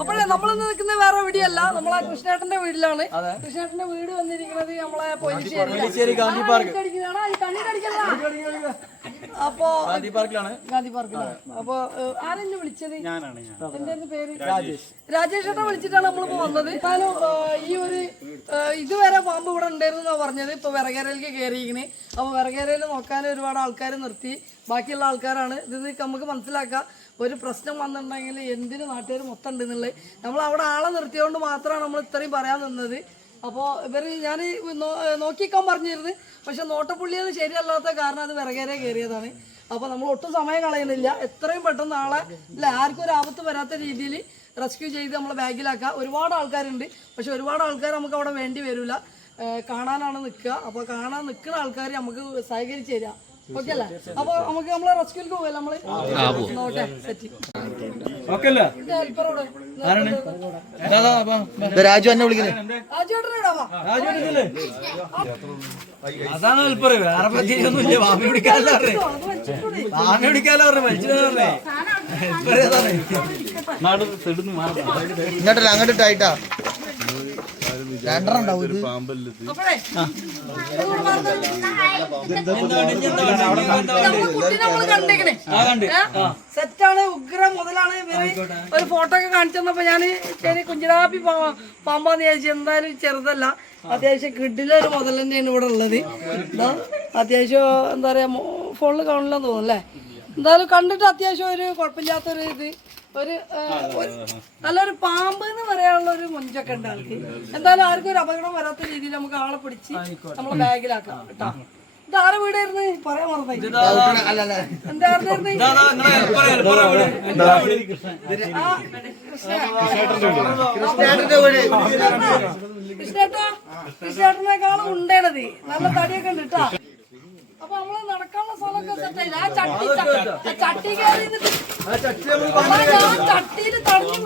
അപ്പോഴേ നമ്മളിന്ന് നിൽക്കുന്ന വേറെ വീടിയല്ല, നമ്മളെ കൃഷ്ണേട്ടന്റെ വീട്ടിലാണ്. കൃഷ്ണേട്ടന്റെ വീട് വന്നിരിക്കുന്നത് നമ്മളെ പൊലിശ്ശേരി ഗാന്ധി പാർക്ക്. അപ്പൊ ഗാന്ധി പാർക്കിലാണ്. അപ്പൊ ആരെന്നെ വിളിച്ചത്? എന്റെ പേര് രാജേഷ് ഏട്ടൻ വിളിച്ചിട്ടാണ് നമ്മളിപ്പോ വന്നത്. ഞാനും ഈ ഒരു ഇതുവരെ പാമ്പ് ഇവിടെ ഉണ്ടായിരുന്നു പറഞ്ഞത്. ഇപ്പൊ വിറകരയിലേക്ക് കയറിയിരിക്കണ്. അപ്പൊ വിറകരയിൽ നോക്കാൻ ഒരുപാട് ആൾക്കാർ നിർത്തി. ബാക്കിയുള്ള ആൾക്കാരാണ് ഇത് നമുക്ക് മനസ്സിലാക്കാം. ഒരു പ്രശ്നം വന്നിട്ടുണ്ടെങ്കിൽ എന്തിന് നാട്ടുകാർ മൊത്തം ഉണ്ട് എന്നുള്ളത്. നമ്മൾ അവിടെ ആളെ നിർത്തിയതുകൊണ്ട് മാത്രമാണ് നമ്മൾ ഇത്രയും പറയാൻ നിന്നത്. അപ്പോൾ ഇവർ ഞാൻ നോക്കിക്കാൻ പറഞ്ഞിരുന്നു, പക്ഷെ നോട്ടപ്പുള്ളിയത് ശരിയല്ലാത്ത കാരണം അത് വിറകേരെ കയറിയതാണ്. അപ്പോൾ നമ്മൾ ഒട്ടും സമയം കളയുന്നില്ല. എത്രയും പെട്ടെന്ന് ആളെ ആർക്കും ഒരു ആപത്ത് വരാത്ത രീതിയിൽ റെസ്ക്യൂ ചെയ്ത് നമ്മൾ ബാഗിലാക്കുക. ഒരുപാട് ആൾക്കാരുണ്ട്, പക്ഷെ ഒരുപാട് ആൾക്കാർ നമുക്ക് അവിടെ വേണ്ടി വരില്ല. കാണാനാണ് നിൽക്കുക. അപ്പോൾ കാണാൻ നിൽക്കുന്ന ആൾക്കാർ നമുക്ക് സഹകരിച്ച് തരിക. ഓക്കെ അല്ലേ? അപ്പോൾ നമുക്ക് നമ്മളെ റെസ്ക്യൂക്ക് പോകല്ലേ? നമ്മള് നോട്ടെ സെറ്റ് രാജു എന്നെ വിളിക്കുന്നത്. അതാണ് ഹെൽപ്പർ, വേറെ പറ്റിയൊന്നുമില്ല. വാമി പിടിക്കാനല്ല പറഞ്ഞേ, വാമി പിടിക്കാനല്ല പറഞ്ഞേ, മരിച്ചതല്ലേ ഇങ്ങോട്ടല്ല അങ്ങോട്ടിട്ടായിട്ടാ. രണ്ടെണ്ണം ഉണ്ടാവും. സെറ്റാണ്, ഉഗ്ര മുതലാണ്. ഇവര് ഒരു ഫോട്ടോ ഒക്കെ കാണിച്ചു തന്നപ്പോ ഞാന് കുഞ്ചിരാപ്പി പാമ്പാന്ന് വിചാരിച്ചു. എന്തായാലും ചെറുതല്ല, അത്യാവശ്യം കിഡിലൊരു മുതൽ തന്നെയാണ് ഇവിടെ ഉള്ളത്. അത്യാവശ്യം എന്താ പറയാ, ഫോണിൽ കാണില്ലെന്ന് തോന്നുന്നല്ലേ. എന്തായാലും കണ്ടിട്ട് അത്യാവശ്യം ഒരു കുഴപ്പമില്ലാത്തൊരു ഇത്, ഒരു നല്ലൊരു പാമ്പ് എന്ന് പറയാനുള്ള ഒരു മുഞ്ചൊക്കെ ഉണ്ട് ആൾക്ക്. എന്തായാലും ആർക്കും ഒരു അപകടം വരാത്ത രീതിയിൽ നമുക്ക് ആളെ പിടിച്ച് നമ്മളെ ബാഗിലാക്കാം കേട്ടോ. ഇത് ആരെ വീടായിരുന്നു പറയാൻ മറന്നായി. കൃഷ്ണേട്ടനേക്കാളും ഉണ്ടേണത്. നല്ല തടിയൊക്കെ ഉണ്ട് കേട്ടോ. അപ്പൊ നമ്മള് നടക്കാനുള്ള സ്ഥലമൊക്കെ സെറ്റായില്ല. ആ ചട്ടി കയറി ചട്ടിയില് തടഞ്ഞു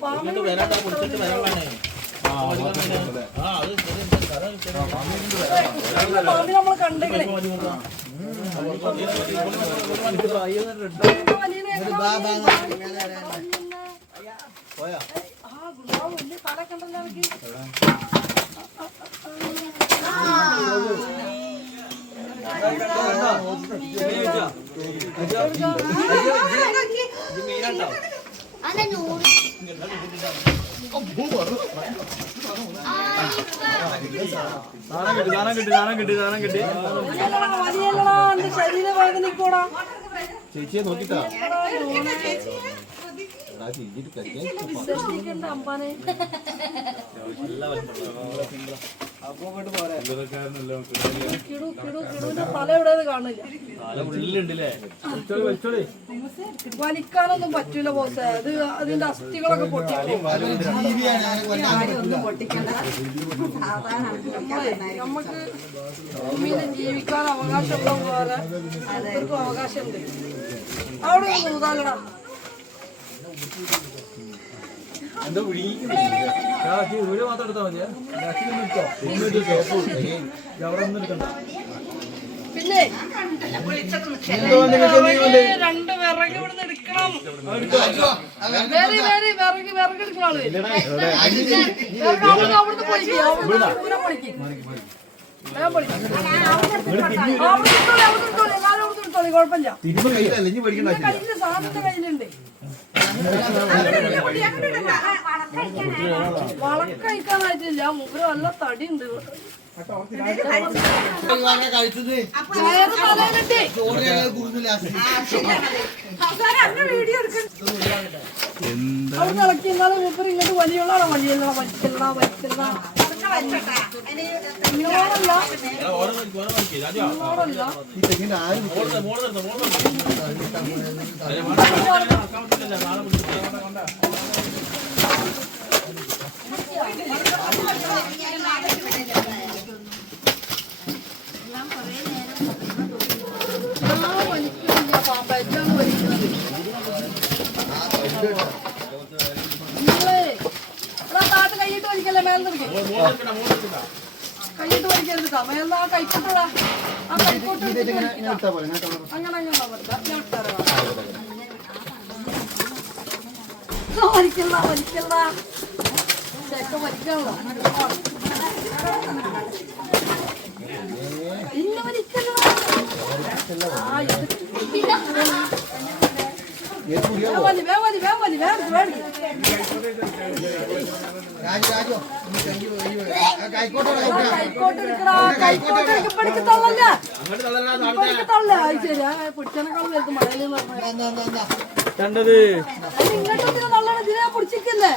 പാമ്പ് നമ്മള് കണ്ടെങ്കിലേ വലിയ തല കണ്ടല്ലോ എനിക്ക്. ശരീരവേദനക്കൂടാ ചേച്ചിയെ നോക്കിട്ടാ തല എവിടെ കാണില്ല. വലിക്കാനൊന്നും പറ്റൂല ബോസേ. അത് അതിന്റെ അസ്ഥികളൊക്കെ പൊട്ടിക്കും. നമുക്ക് ഭൂമിയിൽ ജീവിക്കാൻ അവകാശമുള്ള പോലെ അവർക്കും അവകാശമുണ്ട്. അവിടെ ഊതാലടാ. എന്താ മാത്രം എടുത്താൽ മതിയാ. പിന്നെ രണ്ട് വിറക് ഇവിടുന്ന് എടുക്കണം. വിറക് എടുക്കണം ആള്. അവിടുന്ന് പൊളിക്കും, കുഴപ്പമില്ല. സാധനത്തിന്റെ കയ്യിലുണ്ട്. വളക്കഴിക്കാനായിട്ടില്ല. മുഖം നല്ല തടി ഉണ്ട്. അവിടെ ഇളക്കി എന്നാലും മൂപ്പർ ഇങ്ങോട്ട് വലിയുള്ളതാണോ? വലിയുള്ള വലിച്ചില്ല കൈയിട്ട് വലിക്കല്ലേ മേലെ കൈയിട്ട് വലിക്കരുതാ മേലെ ആ കൈക്കോട്ടാ ആ കൈക്കോട്ട് അങ്ങനെ വലിക്കണ്ട വലിക്കണ്ട ചെക്ക വലിക്കണ്ട ഇന്ന് വലിക്കണ്ട കണ്ടത് ഇങ്ങോട്ടൊക്കെ നല്ല ഇതിനെ പിടിച്ചിരിക്കല്ലേ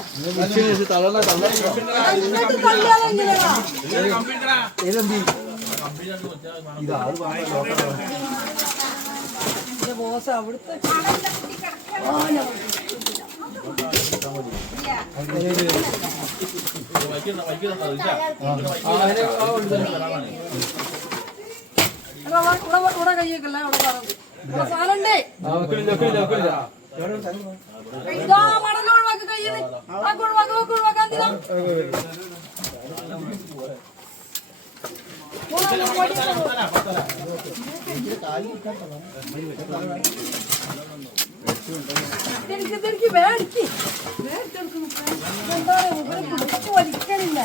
ബോസ് അവിടുത്തെ ഇവിടെ കയ്യേക്കല്ല ഇവിടെ പറഞ്ഞു സാധനണ്ടേ ഇതാ മടൽ ഒഴിവാക്കി കയ്യിൽ ഒഴിവാക്കാൻ എനിക്ക് വേടിക്ക് വലിക്കണില്ല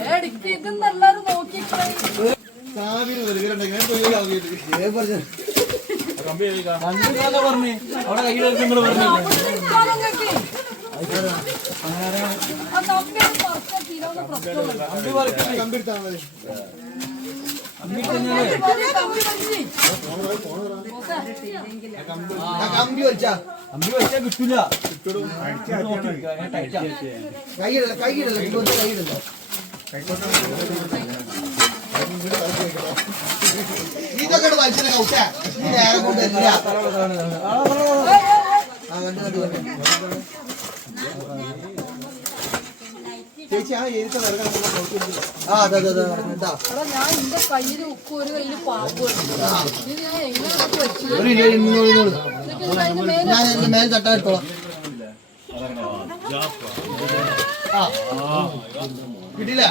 വേടിക്ക് ഇതെന്ന് എല്ലാരും നോക്കിക്കളെ പറഞ്ഞു അവിടെ കയ്യിൽ നിങ്ങൾ പറഞ്ഞു കമ്പി വലിച്ചാ കിട്ടൂല കൈയിടല്ല കൈയിടല്ല കൈയിടല്ല ഇതൊക്കെ വലിച്ചത് കൗട്ട ഈ നേരം കൊണ്ട് ചേച്ചി ആ ഏരിയ അതെ അതെ അതെ ഞാൻ എന്റെ കയ്യില് ഉപ്പ് ഒരു കയ്യില് പാമ്പ് ഞാൻ എന്റെ മേൽ തട്ടാൻ എടുത്തോളാം കിട്ടില്ല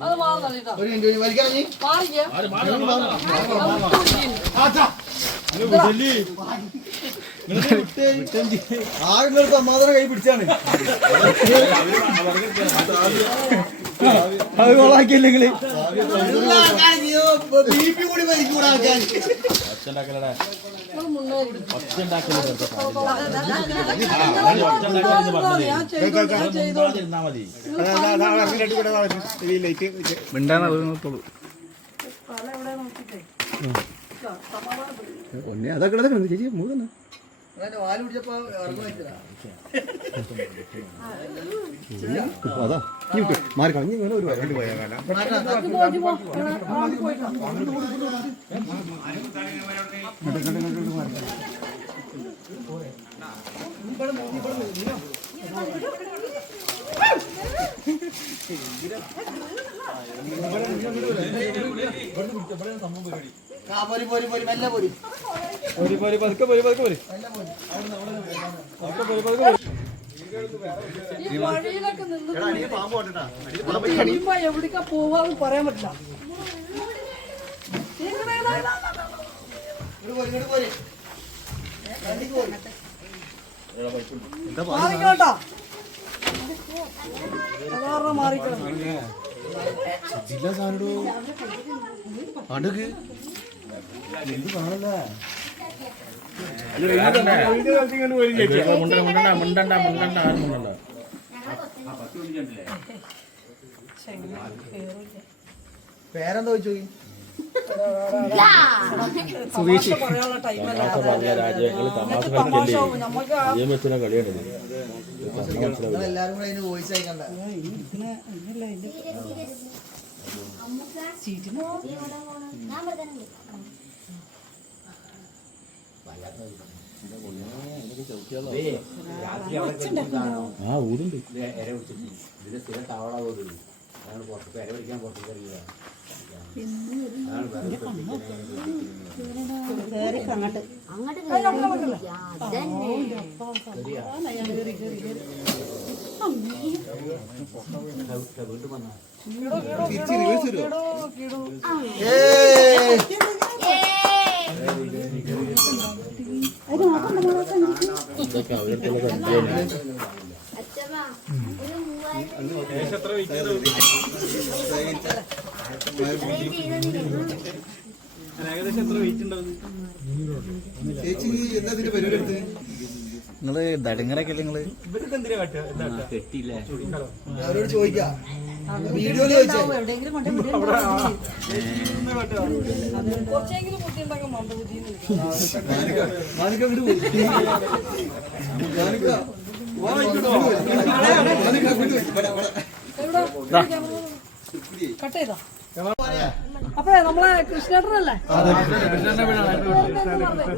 അത് മാറുന്നില്ല ഒരു മിനിറ്റ് വലിക്കാൻ നീ ആകെ സമാധാനം കൈ പിടിച്ചാണ് അത് കൊള്ളാക്കിയില്ലെങ്കിൽ ബിപി കൂടി വലിക്കൂടാ ആൾക്കാർ അതൊക്കെ ചേച്ചി മൂന്ന് വാല് പിടിച്ചപ്പോ അതാ മാറി കളഞ്ഞ് ഇങ്ങനെ ഒരു വരണ്ട് പോയാൽ കാലം ഈ വഴിയിലൊക്കെ നിന്ന് എവിടേക്കാ പോവാന്ന് പറയാൻ പറ്റില്ല. മാറിക്കോട്ടാ മാറിക്കണം. പേരെന്താ ചോദിച്ചു എല്ലാരും കൂടെ അതിന് വോയിസ് അയക്കണ്ട. ചേച്ചി എന്താ ഇതിന്റെ പരിപാടി എടുത്ത് നിങ്ങള് ദടങ്ങറൊക്കെ നിങ്ങള് അവരോട് ചോദിക്കാം വീഡിയോ ചോദിച്ചേ കുറച്ചെങ്കിലും ബുദ്ധി ഉണ്ടാക്കാൻ മന്ദബുദ്ധി കട്ട് ചെയ്താ. അപ്പഴേ നമ്മളെ കൃഷ്ണേട്ടനല്ലേ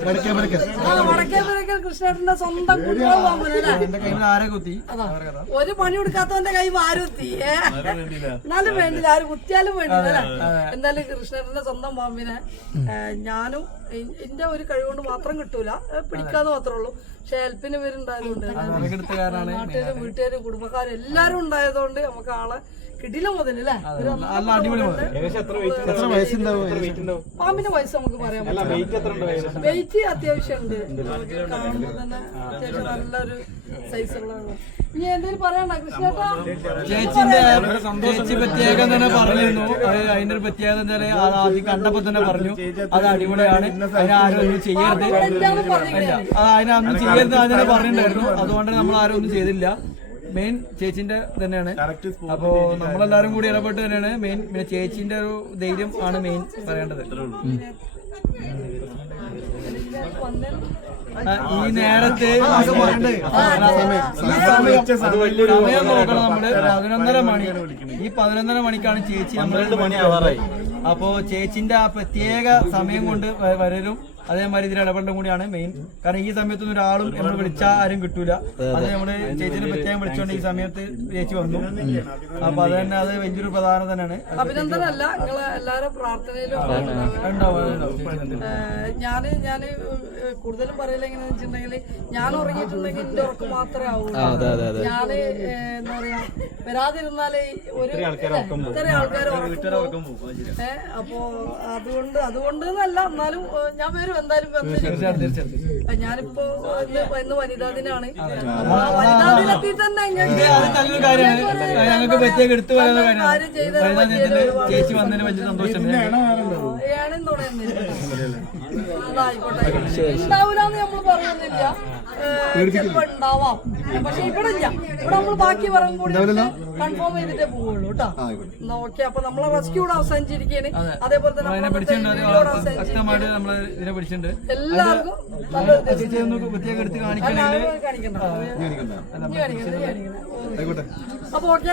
വടക്കേപ്പുരയ്ക്കൽ കൃഷ്ണേട്ടന്റെ സ്വന്തം കുട്ടികളെ ആരെ കുത്തി ഒരു പണി കൊടുക്കാത്തവന്റെ കൈ ആരുത്തി എന്നാലും വേണ്ടില്ല, ആര് കുത്തിയാലും വേണ്ടില്ല. എന്തായാലും കൃഷ്ണേട്ടന്റെ സ്വന്തം പാമ്പിനെ ഞാനും എന്റെ ഒരു കഴിവുകൊണ്ട് മാത്രം കിട്ടൂല, പിടിക്കാന്ന് മാത്രമേ ഉള്ളൂ. പക്ഷെ ഹെൽപ്പിന് പേരുണ്ടായതുകൊണ്ട് നാട്ടുകാരും വീട്ടുകാരും കുടുംബക്കാരും എല്ലാരും ഉണ്ടായതുകൊണ്ട് നമുക്ക് ആളെ കിടില മുതലല്ലേ. പാമ്പിന്റെ വയസ്സ് നമുക്ക് പറയാൻ പറ്റില്ല. വെയിറ്റ് അത്യാവശ്യം ഉണ്ട്, കാണുമ്പോ തന്നെ അത്യാവശ്യം നല്ലൊരു സൈസുള്ളതാണ്. ഇനി എന്തെങ്കിലും പറയണ്ട കൃഷ്ണേട്ടാ? ചേച്ചി പ്രത്യേകം തന്നെ പറഞ്ഞിരുന്നു. അതിന്റെ ഒരു പ്രത്യേകത എന്താ പറയാ, അത് ആദ്യം കണ്ടപ്പോ തന്നെ പറഞ്ഞു അത് അടിപൊളിയാണ്, അതിനാരും ഒന്നും ചെയ്യരുത്, അതിനൊന്നും ചെയ്യരുത് അതിനെ പറഞ്ഞിട്ടുണ്ടായിരുന്നു. അതുകൊണ്ട് നമ്മൾ ആരും ഒന്നും ചെയ്തില്ല. മെയിൻ ചേച്ചിന്റെ തന്നെയാണ്. അപ്പോ നമ്മളെല്ലാരും കൂടി ഇടപെട്ട് തന്നെയാണ് മെയിൻ. പിന്നെ ചേച്ചിന്റെ ഒരു ധൈര്യം ആണ് മെയിൻ പറയേണ്ടത്. ഈ നേരത്തെ സമയം നോക്കണം നമ്മള് 11:30 മണി. ഈ 11:30 മണിക്കാണ് ചേച്ചി നമ്മൾ. അപ്പോ ചേച്ചിന്റെ ആ പ്രത്യേക സമയം കൊണ്ട് വരലും അതേമാതിരി ഇതിൽ ഇടപെടലും കൂടിയാണ് മെയിൻ. കാരണം ഈ സമയത്തൊന്നും ഒരാളും നമ്മൾ വിളിച്ചാൽ ആരും കിട്ടൂല. അത് നമ്മള് ചേച്ചിനെ പ്രത്യേകം വിളിച്ചോണ്ട് ഈ സമയത്ത് ചേച്ചി വന്നു. അപ്പൊ അത് തന്നെ അത് വലിയൊരു പ്രധാനം തന്നെയാണ്. അഭിനന്ദനല്ല, നിങ്ങളെ എല്ലാരും പ്രാർത്ഥനയിലും ഞാന് കൂടുതലും പറയില്ല എങ്ങനെയാന്ന് വെച്ചിട്ടുണ്ടെങ്കിൽ, ഞാൻ ഉറങ്ങിയിട്ടുണ്ടെങ്കിൽ എന്റെ ഉറക്കം മാത്രമേ ആവുള്ളൂ. ഞാന് എന്താ പറയാ വരാതിരുന്നാലേ ഒരു ഇത്രയും ആൾക്കാർ ഉറക്കം പോകും. അപ്പൊ അതുകൊണ്ട് എന്നല്ല, എന്നാലും ഞാൻ വരും എന്തായാലും. ഞാനിപ്പോ ഇന്ന് വനിതാ ദിനാണ്. വനിതാ ദിനത്തിൽ തന്നെ ഞങ്ങൾക്ക് പ്രത്യേകം എടുത്തു പറയുന്ന കാര്യം ചേച്ചി വന്നതിന് വലിയ സന്തോഷം. ഉണ്ടാവൂലെന്ന് നമ്മൾ പറയുന്നില്ല, ചിലപ്പോ ഉണ്ടാവാം. പക്ഷെ ഇവിടെ ഇല്ല, ഇവിടെ നമ്മൾ ബാക്കി പറയും കൂടി കൺഫേം ചെയ്തിട്ടേ പോവുള്ളൂ കേട്ടോ. ഓക്കെ, അപ്പൊ നമ്മളെ റെസ്ക്യൂ കൂടെ അവസാനിച്ചിരിക്കുകയാണ്. അതേപോലെ തന്നെ എല്ലാവർക്കും പ്രത്യേകം എടുത്ത് കാണിക്കണമെങ്കിൽ അപ്പൊ ഓക്കെ.